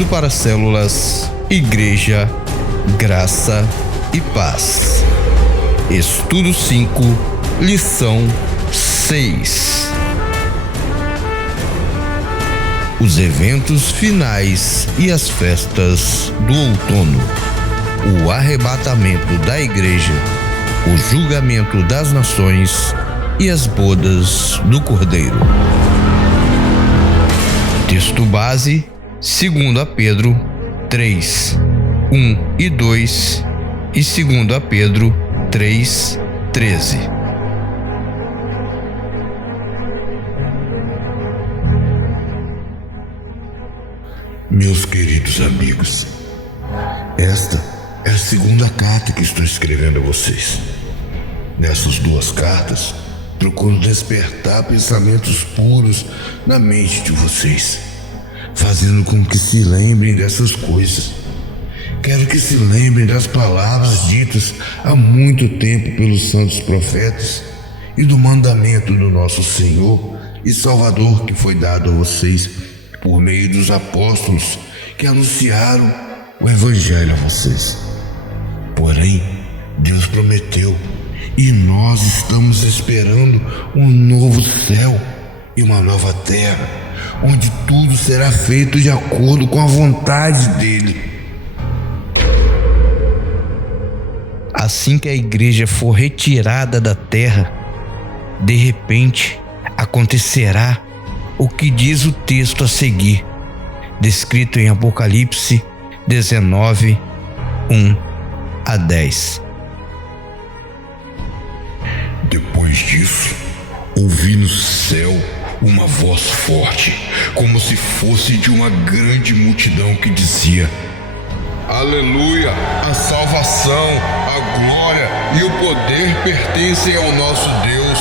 Estudo para células Igreja, Graça e Paz. Estudo 5, lição 6. Os eventos finais e as festas do outono. O arrebatamento da igreja, o julgamento das nações e as bodas do Cordeiro. Texto base, 2 Pedro 3, 1 e 2 e 2 Pedro 3, 13. Meus queridos amigos, esta é a segunda carta que estou escrevendo a vocês. Nessas duas cartas, procuro despertar pensamentos puros na mente de vocês, fazendo com que se lembrem dessas coisas. Quero que se lembrem das palavras ditas há muito tempo pelos santos profetas e do mandamento do nosso Senhor e Salvador que foi dado a vocês por meio dos apóstolos que anunciaram o Evangelho a vocês. Porém, Deus prometeu e nós estamos esperando um novo céu e uma nova terra, onde tudo será feito de acordo com a vontade dele. Assim que a igreja for retirada da terra, de repente acontecerá o que diz o texto a seguir, descrito em Apocalipse 19, 1 a 10. Depois disso, ouvi no céu uma voz forte, como se fosse de uma grande multidão que dizia: Aleluia! A salvação, a glória e o poder pertencem ao nosso Deus.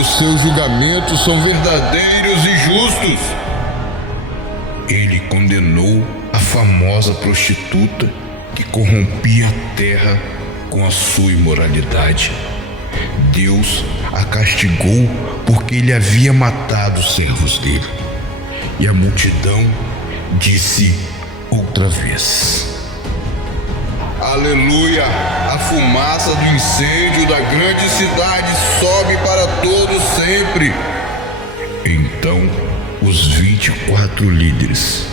Os seus julgamentos são verdadeiros e justos. Ele condenou a famosa prostituta que corrompia a terra com a sua imoralidade. Deus a castigou porque ele havia matado os servos dele. E a multidão disse outra vez: Aleluia! A fumaça do incêndio da grande cidade sobe para todos sempre. Então os 24 líderes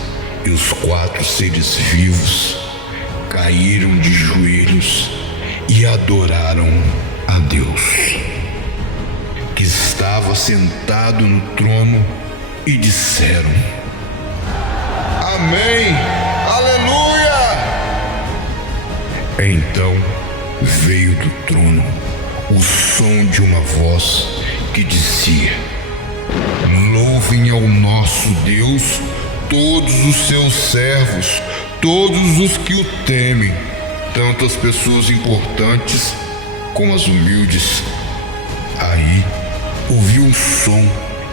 e os 4 seres vivos caíram de joelhos e adoraram a Deus, que estava sentado no trono, e disseram: Amém! Aleluia! Então veio do trono o som de uma voz que dizia: Louvem ao nosso Deus todos os seus servos, todos os que o temem, tanto as pessoas importantes como as humildes. Aí ouvi um som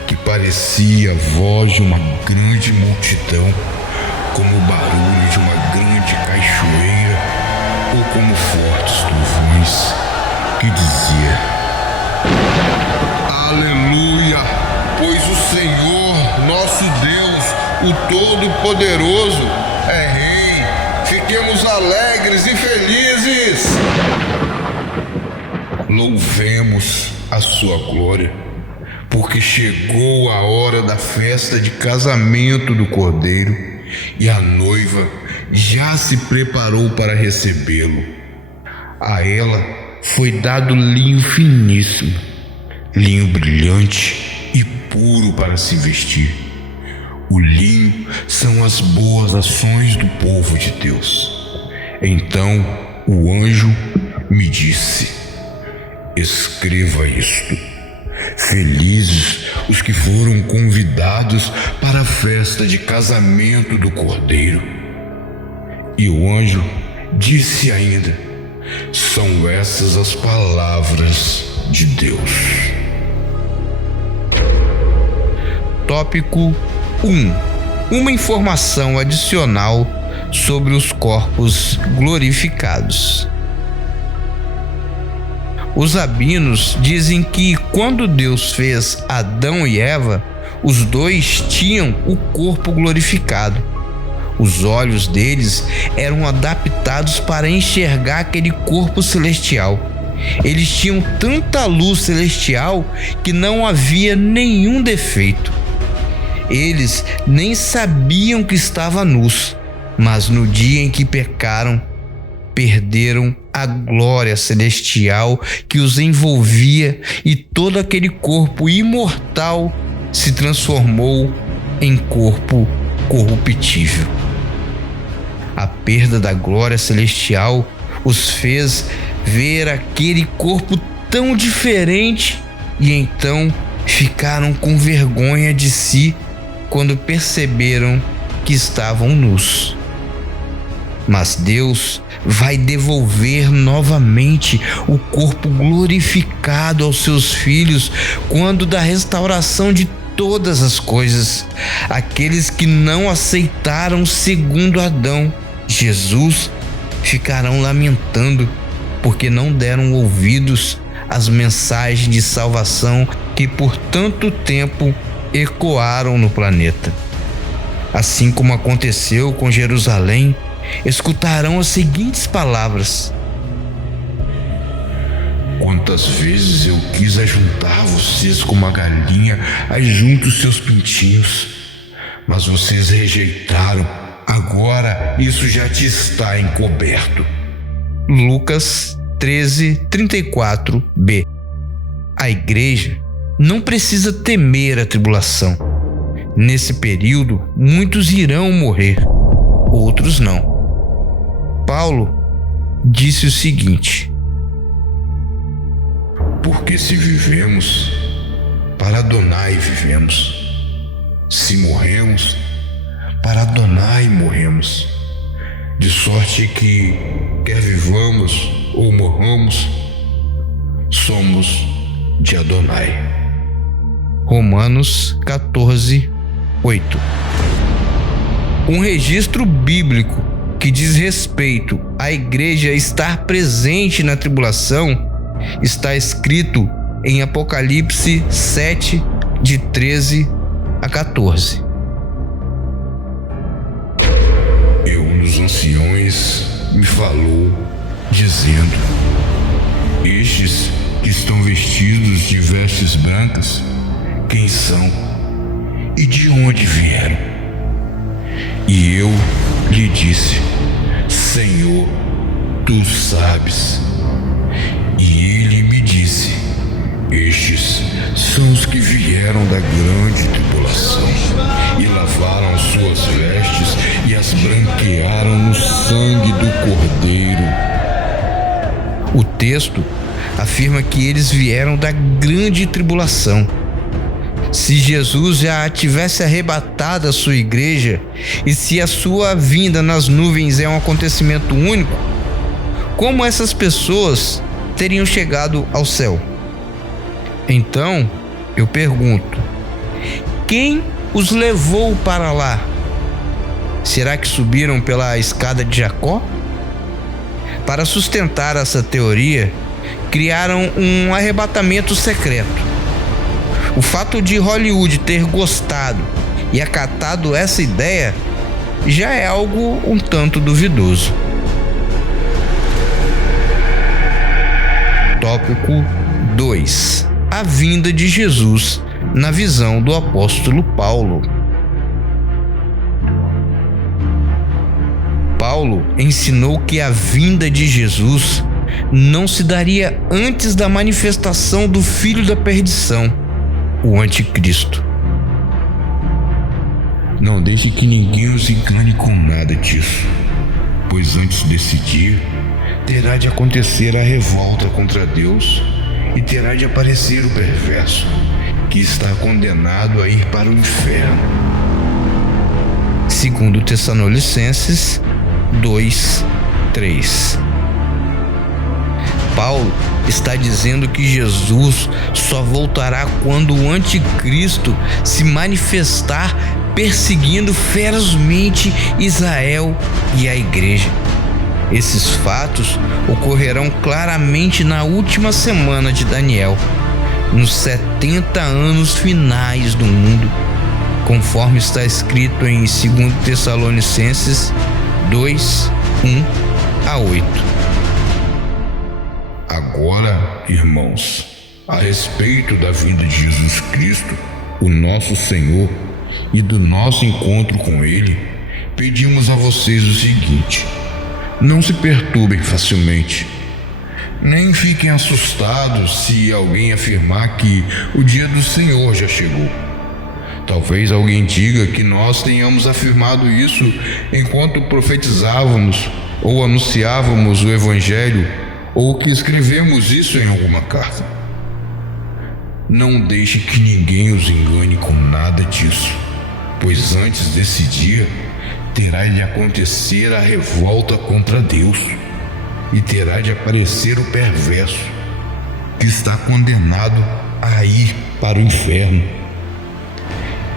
que parecia a voz de uma grande multidão, como o barulho de uma grande cachoeira ou como fortes trovões, que dizia: Aleluia! Pois o Senhor, nosso Deus, o Todo-Poderoso, é Rei. Fiquemos alegres e felizes. Louvemos a sua glória, porque chegou a hora da festa de casamento do Cordeiro e a noiva já se preparou para recebê-lo. A ela foi dado linho finíssimo, linho brilhante e puro para se vestir. O linho são as boas ações do povo de Deus. Então o anjo me disse: Escreva isto: felizes os que foram convidados para a festa de casamento do Cordeiro. E o anjo disse ainda: são essas as palavras de Deus. Tópico 1. Uma informação adicional sobre os corpos glorificados. Os rabinos dizem que quando Deus fez Adão e Eva, os dois tinham o corpo glorificado. Os olhos deles eram adaptados para enxergar aquele corpo celestial. Eles tinham tanta luz celestial que não havia nenhum defeito. Eles nem sabiam que estavam nus, mas no dia em que pecaram, perderam a glória celestial que os envolvia e todo aquele corpo imortal se transformou em corpo corruptível. A perda da glória celestial os fez ver aquele corpo tão diferente e então ficaram com vergonha de si quando perceberam que estavam nus. Mas Deus vai devolver novamente o corpo glorificado aos seus filhos quando da restauração de todas as coisas. Aqueles que não aceitaram segundo Adão, Jesus, ficarão lamentando porque não deram ouvidos às mensagens de salvação que por tanto tempo ecoaram no planeta. Assim como aconteceu com Jerusalém, escutarão as seguintes palavras: quantas vezes eu quis ajuntar vocês como uma galinha ajunta os seus pintinhos, mas vocês rejeitaram. Agora isso já te está encoberto. Lucas 13:34b. A igreja não precisa temer a tribulação. Nesse período, muitos irão morrer, outros não. Paulo disse o seguinte: porque se vivemos, para Adonai vivemos. Se morremos, para Adonai morremos. De sorte que, quer vivamos ou morramos, somos de Adonai. Romanos 14:8. Um registro bíblico que diz respeito à igreja estar presente na tribulação está escrito em Apocalipse 7, de 13 a 14. E um dos anciões me falou, dizendo: estes que estão vestidos de vestes brancas, quem são e de onde vieram? E eu lhe disse: Senhor, tu sabes. E ele me disse: estes são os que vieram da grande tribulação e lavaram suas vestes e as branquearam no sangue do Cordeiro. O texto afirma que eles vieram da grande tribulação. Se Jesus já tivesse arrebatado a sua igreja e se a sua vinda nas nuvens é um acontecimento único, como essas pessoas teriam chegado ao céu? Então, eu pergunto: quem os levou para lá? Será que subiram pela escada de Jacó? Para sustentar essa teoria, criaram um arrebatamento secreto. O fato de Hollywood ter gostado e acatado essa ideia já é algo um tanto duvidoso. Tópico 2. A vinda de Jesus na visão do apóstolo Paulo. Paulo ensinou que a vinda de Jesus não se daria antes da manifestação do filho da perdição, o anticristo. Não deixe que ninguém os engane com nada disso, pois antes desse dia terá de acontecer a revolta contra Deus e terá de aparecer o perverso, que está condenado a ir para o inferno. Segundo Tessalonicenses 2:3. Paulo está dizendo que Jesus só voltará quando o anticristo se manifestar, perseguindo ferozmente Israel e a igreja. Esses fatos ocorrerão claramente na última semana de Daniel, nos 70 anos finais do mundo. conforme está escrito em 2 Tessalonicenses 2, 1-8. Agora, irmãos, a respeito da vinda de Jesus Cristo, o nosso Senhor, e do nosso encontro com Ele, pedimos a vocês o seguinte: não se perturbem facilmente, nem fiquem assustados se alguém afirmar que o dia do Senhor já chegou. Talvez alguém diga que nós tenhamos afirmado isso enquanto profetizávamos ou anunciávamos o Evangelho, ou que escrevemos isso em alguma carta. Não deixe que ninguém os engane com nada disso, pois antes desse dia terá de acontecer a revolta contra Deus, e terá de aparecer o perverso, que está condenado a ir para o inferno.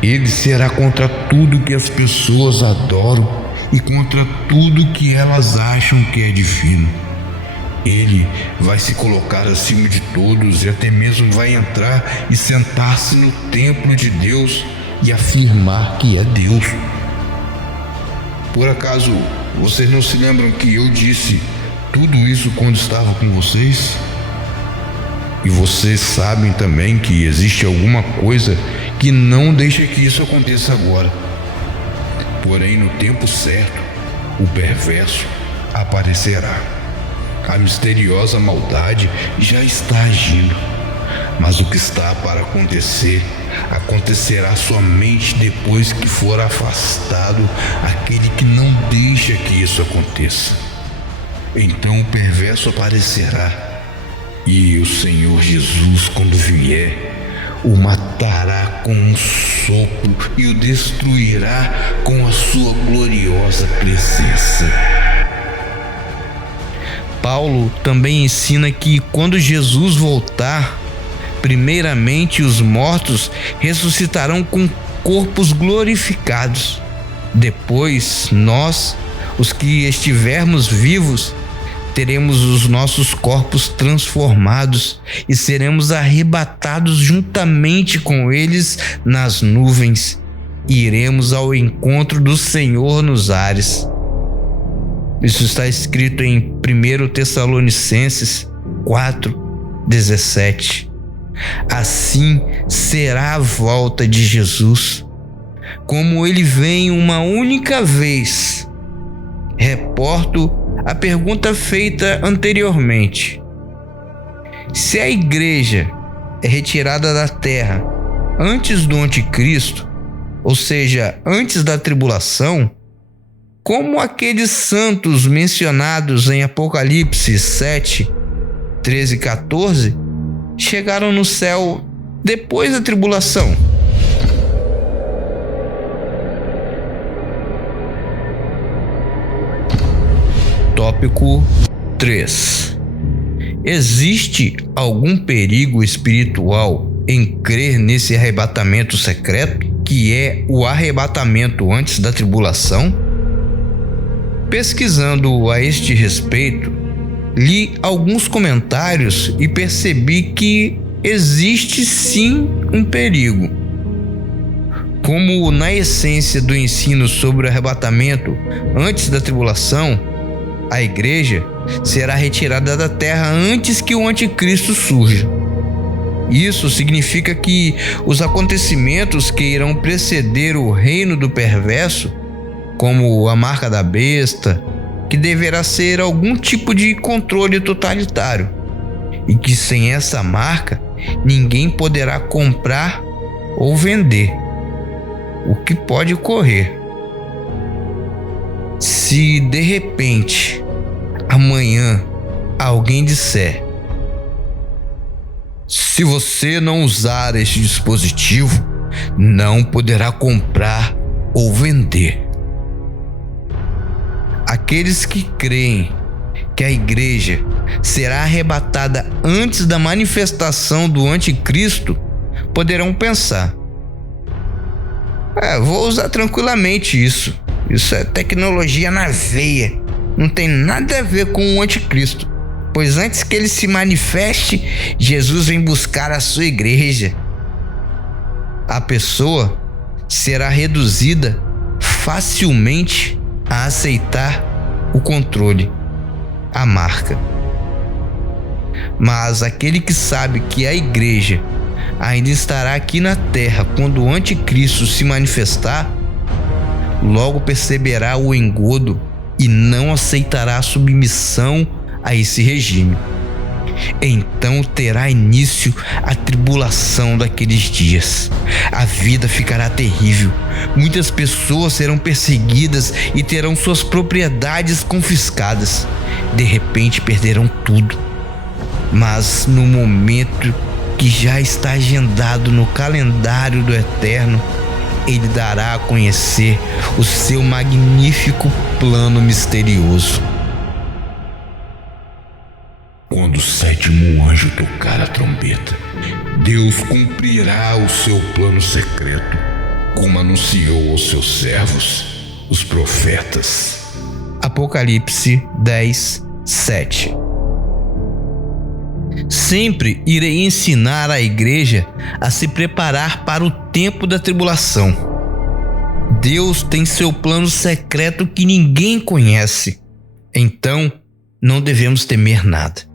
Ele será contra tudo que as pessoas adoram e contra tudo que elas acham que é divino. Ele vai se colocar acima de todos e até mesmo vai entrar e sentar-se no templo de Deus e afirmar que é Deus. Por acaso, vocês não se lembram que eu disse tudo isso quando estava com vocês? E vocês sabem também que existe alguma coisa que não deixa que isso aconteça agora. Porém, no tempo certo, o perverso aparecerá. A misteriosa maldade já está agindo, mas o que está para acontecer acontecerá somente depois que for afastado aquele que não deixa que isso aconteça. Então o perverso aparecerá, e o Senhor Jesus, quando vier, o matará com um sopro e o destruirá com a sua gloriosa presença. Paulo também ensina que quando Jesus voltar, primeiramente os mortos ressuscitarão com corpos glorificados. Depois, nós, os que estivermos vivos, teremos os nossos corpos transformados e seremos arrebatados juntamente com eles nas nuvens e iremos ao encontro do Senhor nos ares. Isso está escrito em 1 Tessalonicenses 4:17. Assim será a volta de Jesus. Como ele vem uma única vez, reporto a pergunta feita anteriormente. Se a igreja é retirada da terra antes do anticristo, ou seja, antes da tribulação, como aqueles santos mencionados em Apocalipse 7, 13 e 14 chegaram no céu depois da tribulação? Tópico 3. Existe algum perigo espiritual em crer nesse arrebatamento secreto, que é o arrebatamento antes da tribulação? Pesquisando a este respeito, li alguns comentários e percebi que existe sim um perigo. Como na essência do ensino sobre o arrebatamento antes da tribulação, a igreja será retirada da terra antes que o anticristo surja. Isso significa que os acontecimentos que irão preceder o reino do perverso, como a marca da besta, que deverá ser algum tipo de controle totalitário, e que sem essa marca ninguém poderá comprar ou vender, o que pode ocorrer. Se de repente, amanhã, alguém disser: se você não usar este dispositivo, não poderá comprar ou vender. Aqueles que creem que a igreja será arrebatada antes da manifestação do anticristo poderão pensar: vou usar tranquilamente isso. Isso é tecnologia na veia. Não tem nada a ver com o anticristo. Pois antes que ele se manifeste, Jesus vem buscar a sua igreja. A pessoa será reduzida facilmente a aceitar o controle, a marca. Mas aquele que sabe que a igreja ainda estará aqui na terra quando o anticristo se manifestar, logo perceberá o engodo e não aceitará a submissão a esse regime. Então terá início a tribulação daqueles dias. A vida ficará terrível. Muitas pessoas serão perseguidas e terão suas propriedades confiscadas. De repente perderão tudo. Mas no momento que já está agendado no calendário do Eterno, Ele dará a conhecer o seu magnífico plano misterioso. Quando o sétimo anjo tocar a trombeta, Deus cumprirá o seu plano secreto, como anunciou aos seus servos, os profetas. Apocalipse 10, 7. Sempre irei ensinar a igreja a se preparar para o tempo da tribulação. Deus tem seu plano secreto que ninguém conhece. Então, não devemos temer nada.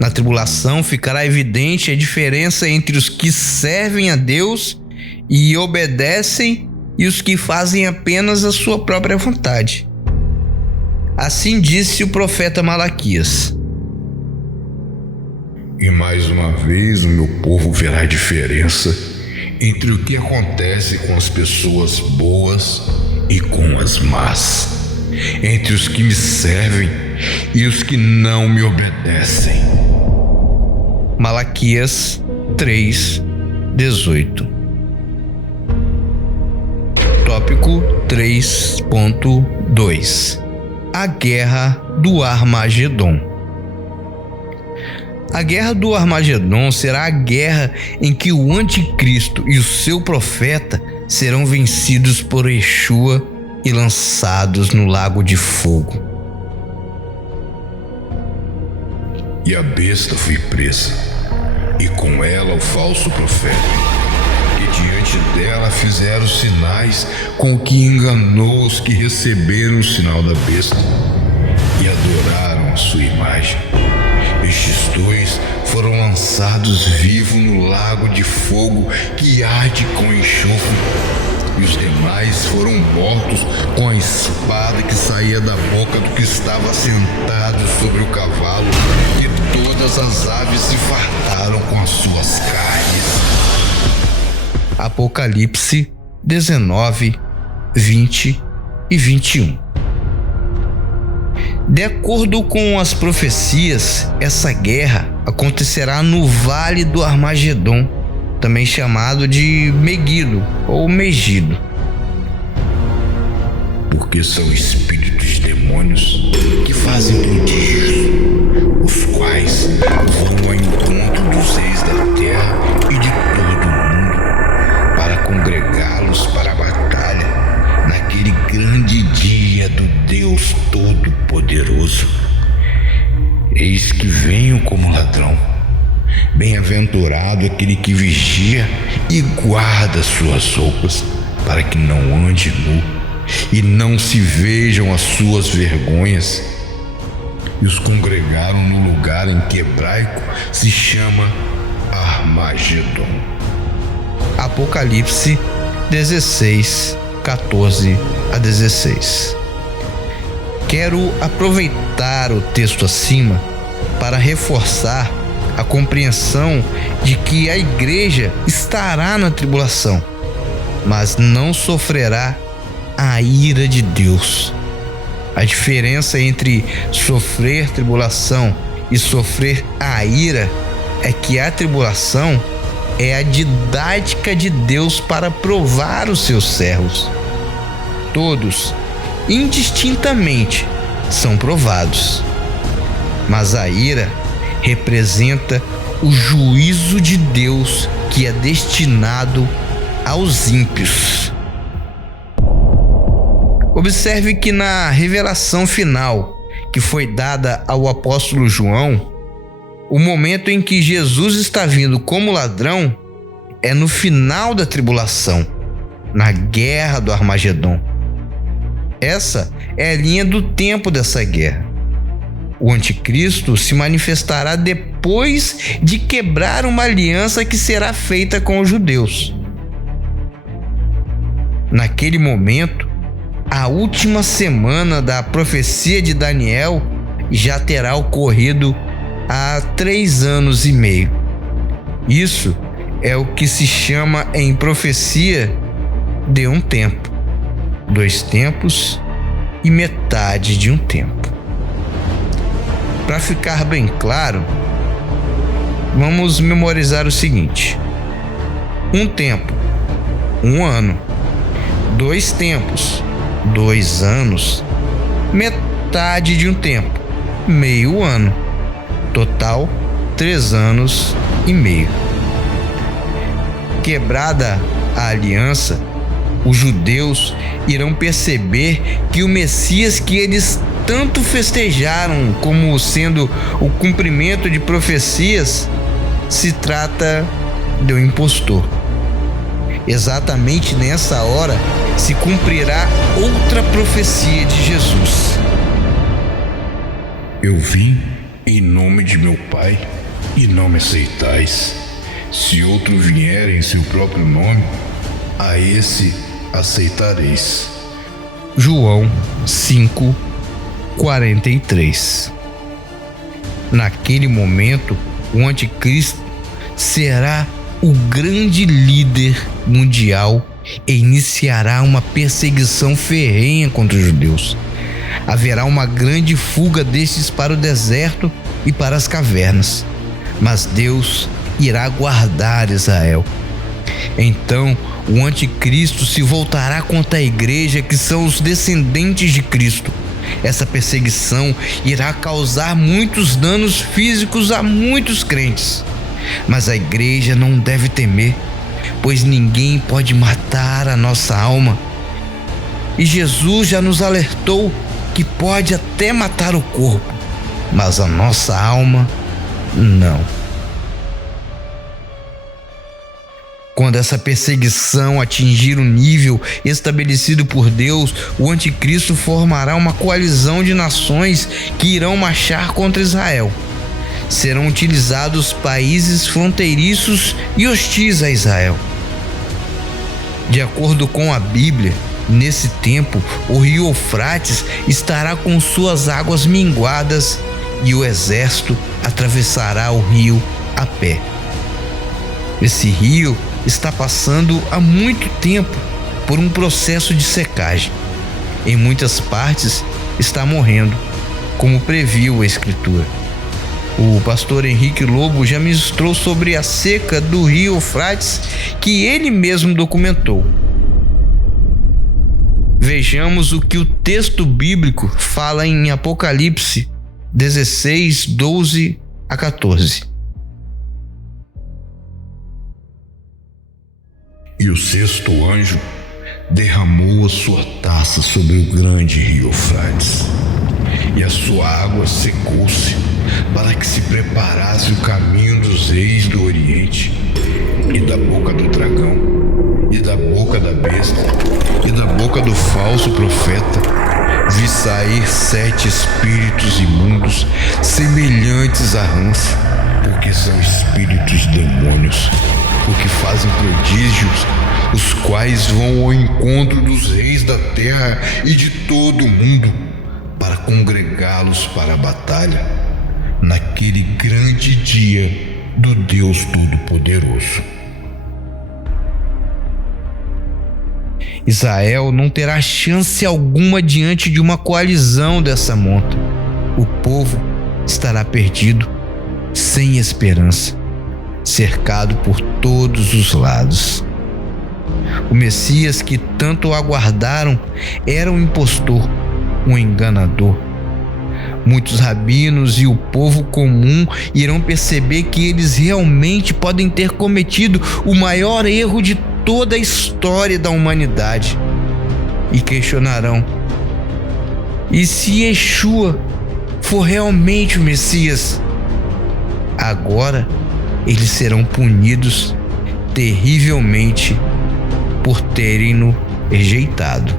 Na tribulação ficará evidente a diferença entre os que servem a Deus e obedecem e os que fazem apenas a sua própria vontade. Assim disse o profeta Malaquias. E mais uma vez o meu povo verá a diferença entre o que acontece com as pessoas boas e com as más, entre os que me servem e os que não me obedecem. Malaquias 3, 18. Tópico 3.2. A Guerra do Armagedon. A Guerra do Armagedon será a guerra em que o anticristo e o seu profeta serão vencidos por Yeshua e lançados no lago de fogo. E a besta foi presa, e com ela o falso profeta, que diante dela fizeram sinais com que enganou os que receberam o sinal da besta e adoraram a sua imagem. Estes dois foram lançados vivos no lago de fogo que arde com enxofre, e os demais foram mortos com a espada que saía da boca do que estava sentado sobre o cavalo, e todas as aves se fartaram com as suas carnes. Apocalipse 19, 20 e 21. De acordo com as profecias, essa guerra acontecerá no Vale do Armagedon, também chamado de Meguido ou Megido. Porque são espíritos demônios que fazem prodígios, os quais vão ao encontro dos reis da terra e de todo o mundo, para congregá-los para a batalha naquele grande dia do Deus Todo-Poderoso. Eis que venho como ladrão. Bem-aventurado aquele que vigia e guarda suas roupas, para que não ande nu e não se vejam as suas vergonhas. E os congregaram no lugar em que hebraico se chama Armagedon. Apocalipse 16, 14 a 16. Quero aproveitar o texto acima para reforçar a compreensão de que a igreja estará na tribulação, mas não sofrerá a ira de Deus. A diferença entre sofrer tribulação e sofrer a ira é que a tribulação é a didática de Deus para provar os seus servos. Todos, indistintamente, são provados. Mas a ira representa o juízo de Deus que é destinado aos ímpios. Observe que na revelação final que foi dada ao apóstolo João, o momento em que Jesus está vindo como ladrão é no final da tribulação, na guerra do Armagedon. Essa é a linha do tempo dessa guerra. O anticristo se manifestará depois de quebrar uma aliança que será feita com os judeus. Naquele momento, a última semana da profecia de Daniel já terá ocorrido há 3 anos e meio. Isso é o que se chama em profecia de um tempo, 2 tempos e metade de um tempo. Para ficar bem claro, vamos memorizar o seguinte: 1 tempo, 1 ano. 2 tempos, 2 anos. Metade de um tempo, meio ano. Total, 3 anos e meio. Quebrada a aliança, os judeus irão perceber que o Messias que eles tanto festejaram como sendo o cumprimento de profecias se trata de um impostor. Exatamente nessa hora se cumprirá outra profecia de Jesus. Eu vim em nome de meu Pai e não me aceitais. Se outro vier em seu próprio nome, a esse aceitareis. João 5:43. Naquele momento, o anticristo será o grande líder mundial e iniciará uma perseguição ferrenha contra os judeus. Haverá uma grande fuga destes para o deserto e para as cavernas, mas Deus irá guardar Israel. Então, o anticristo se voltará contra a igreja, que são os descendentes de Cristo. Essa perseguição irá causar muitos danos físicos a muitos crentes. Mas a igreja não deve temer, pois ninguém pode matar a nossa alma. E Jesus já nos alertou que pode até matar o corpo, mas a nossa alma não. Quando essa perseguição atingir o nível estabelecido por Deus, o anticristo formará uma coalizão de nações que irão marchar contra Israel. Serão utilizados países fronteiriços e hostis a Israel. De acordo com a Bíblia, nesse tempo, o rio Eufrates estará com suas águas minguadas e o exército atravessará o rio a pé. Esse rio está passando há muito tempo por um processo de secagem. Em muitas partes está morrendo, como previu a Escritura. O pastor Henrique Lobo já ministrou sobre a seca do rio Eufrates, que ele mesmo documentou. Vejamos o que o texto bíblico fala em Apocalipse 16, 12 a 14. E o 6º anjo derramou a sua taça sobre o grande rio Eufrates, e a sua água secou-se, para que se preparasse o caminho dos reis do Oriente. E da boca do dragão, e da boca da besta, e da boca do falso profeta, vi sair 7 espíritos imundos, semelhantes a rãs, porque são espíritos demônios, porque fazem prodígios, os quais vão ao encontro dos reis da terra e de todo o mundo, para congregá-los para a batalha, naquele grande dia do Deus Todo-Poderoso. Israel não terá chance alguma diante de uma coalizão dessa monta. O povo estará perdido, sem esperança, cercado por todos os lados. O Messias que tanto aguardaram era um impostor, um enganador. Muitos rabinos e o povo comum irão perceber que eles realmente podem ter cometido o maior erro de toda a história da humanidade e questionarão: e se Yeshua for realmente o Messias? Agora eles serão punidos terrivelmente por terem-no rejeitado.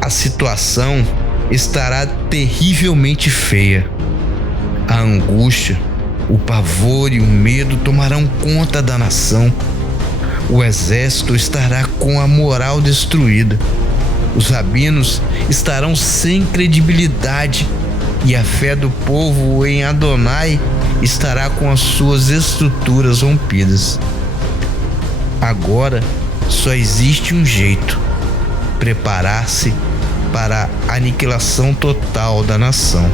A situação estará terrivelmente feia. A angústia, o pavor e o medo tomarão conta da nação. O exército estará com a moral destruída. Os rabinos estarão sem credibilidade e a fé do povo em Adonai estará com as suas estruturas rompidas. Agora só existe um jeito: preparar-se para a aniquilação total da nação.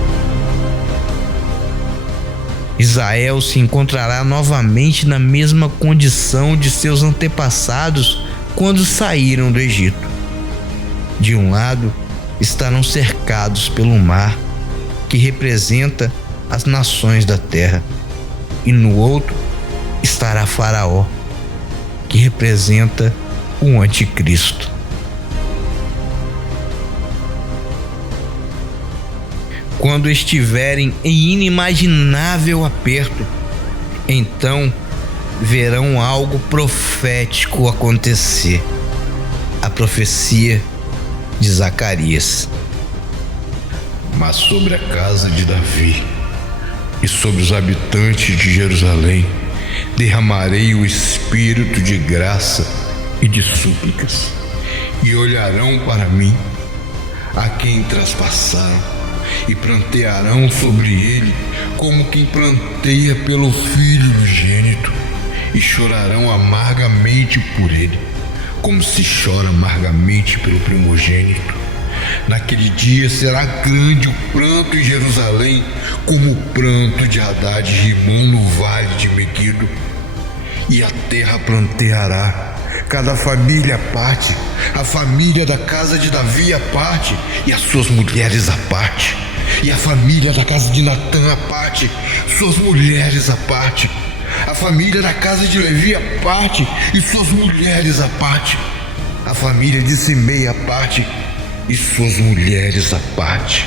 Israel se encontrará novamente na mesma condição de seus antepassados quando saíram do Egito. De um lado estarão cercados pelo mar, que representa as nações da terra, e no outro estará Faraó, que representa o anticristo. Quando estiverem em inimaginável aperto, então verão algo profético acontecer. A profecia de Zacarias. Mas sobre a casa de Davi e sobre os habitantes de Jerusalém derramarei o espírito de graça e de súplicas, e olharão para mim, a quem traspassaram, e prantearão sobre ele como quem pranteia pelo filho unigênito, e chorarão amargamente por ele, como se chora amargamente pelo primogênito. Naquele dia será grande o pranto em Jerusalém, como o pranto de Haddad e Rimon no vale de Meguido. E a terra pranteará, cada família à parte, a família da casa de Davi à parte, e as suas mulheres à parte, e a família da casa de Natã à parte, suas mulheres à parte, a família da casa de Levi à parte, e suas mulheres à parte, a família de Simei à parte, e suas mulheres à parte.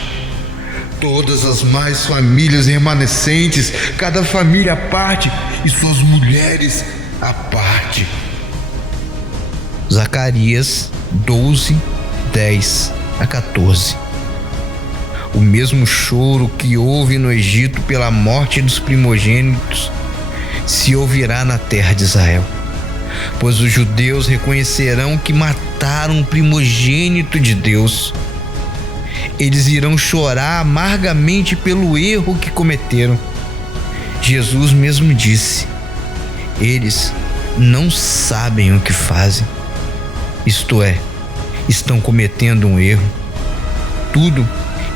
Todas as mais famílias remanescentes, cada família à parte, e suas mulheres à parte. Zacarias 12, 10 a 14. O mesmo choro que houve no Egito pela morte dos primogênitos se ouvirá na terra de Israel, pois os judeus reconhecerão que mataram o primogênito de Deus. Eles irão chorar amargamente pelo erro que cometeram. Jesus mesmo disse: eles não sabem o que fazem. Isto é, estão cometendo um erro. Tudo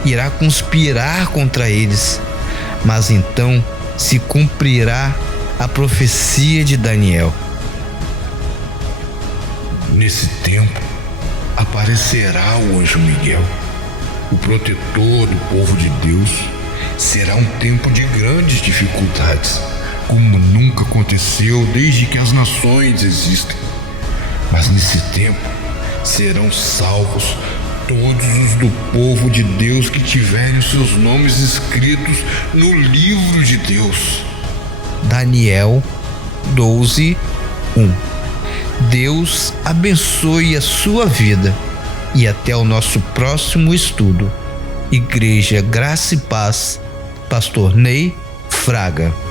irá conspirar contra eles, mas então se cumprirá a profecia de Daniel. Nesse tempo aparecerá o anjo Miguel, o protetor do povo de Deus. Será um tempo de grandes dificuldades, como nunca aconteceu desde que as nações existem. Mas nesse tempo serão salvos todos os do povo de Deus que tiverem os seus nomes escritos no livro de Deus. Daniel 12, 1. Deus abençoe a sua vida e até o nosso próximo estudo. Igreja Graça e Paz, Pastor Ney Fraga.